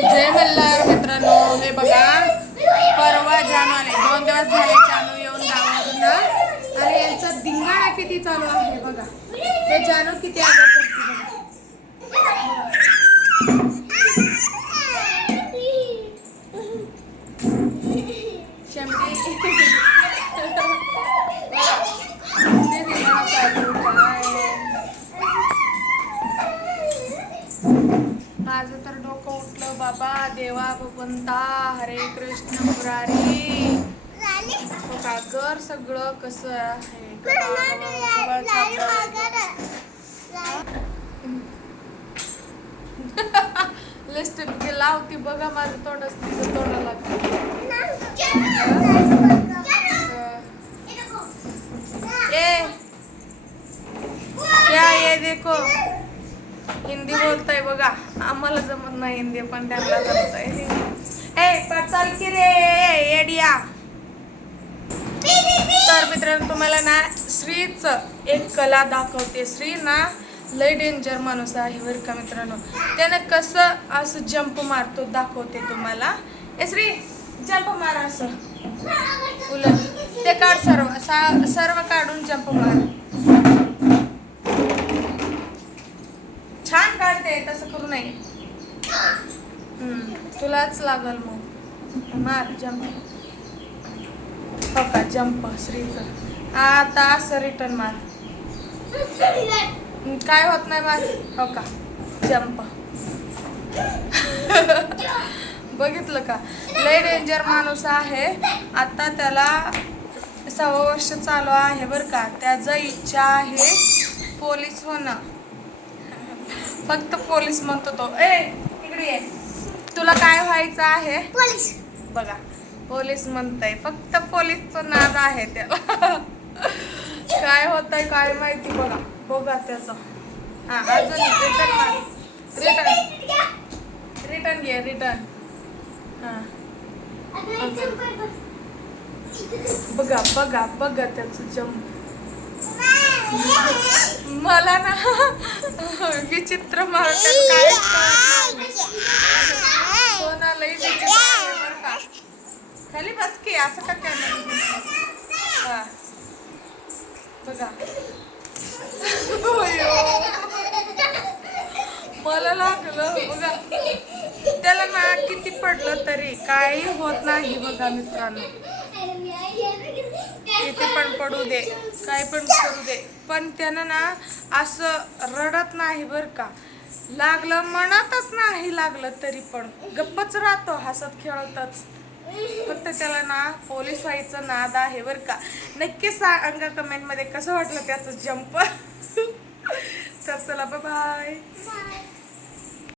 जय मल्हार मित्रांनो हे बघा परवा जानू आले दोन दिवस झाले जानू येऊन गावावरून आणि यांचा धिंगाणा किती चालू आहे बघा. हे जानू किती आवाज करते बघा. शंभरी बाबा देवा भगवंता हरे कृष्ण मुरारी. हो का? घर सगळं कसं आहे. लिस्टिप लावती बघा माझं तोंडच तिचं तोंडाला. ए. क्या ये देखो. हिंदी बोलताय बघा. आम्हाला जमत नाही हिंदी पण त्यांना जमतंय ए चाल की रे? एडिया तर मित्रांनो तुम्हाला ना श्रीच एक कला दाखवते. श्री ना लय डेंजर माणूस आहे बरं का मित्रांनो. त्यानं कसं असं जंप मारतो दाखवते तुम्हाला. ए श्री जंप मार असं. उलट. ते काढ सर्व. सा- सर्व काढून जंप मार. तुलाच लागल मग. मार जंप हो का? जंप श्रीचं. आता असं रिटर्न मार. काय होत नाही मार? हो का? जंप बघितलं का? लय डेंजर माणूस आहे. आता त्याला सव्वा वर्ष चालू आहे बरं का. त्याचं इच्छा आहे पोलीस होणं. फक्त पोलीस म्हणतो तो. ए इकडे ये. तुला काय व्हायचं आहे? पोलीस. बघा पोलीस म्हणताय. फक्त पोलीसचं नाद आहे त्याला. काय होतंय काय माहिती बघा. बघा त्याचं. हा अजून रिटर्न रिटर्न रिटर्न घे रिटर्न हा. बघा बघा बघा त्याचं जम. मला ना विचित्र मराठीत काय कोणालाही विचित्र आहे बरं का खाली बस की असं का काय बघा. हो. मला लागलं बघा. त्याला ना किती पडलं तरी काही होत नाही बघा मित्रांनो. किती पण पडू दे काय पण करू दे. पण त्यानं ना असं रडत नाही बर का. लागलं म्हणतच नाही लागलं तरी पण. गप्पच राहतो हसत खेळतच. फक्त त्याला ना पोलीस व्हायचं नाद आहे बर का. नक्की सांगा अंगा कमेंटमध्ये कसं वाटलं त्याचं जंप तर चला बाय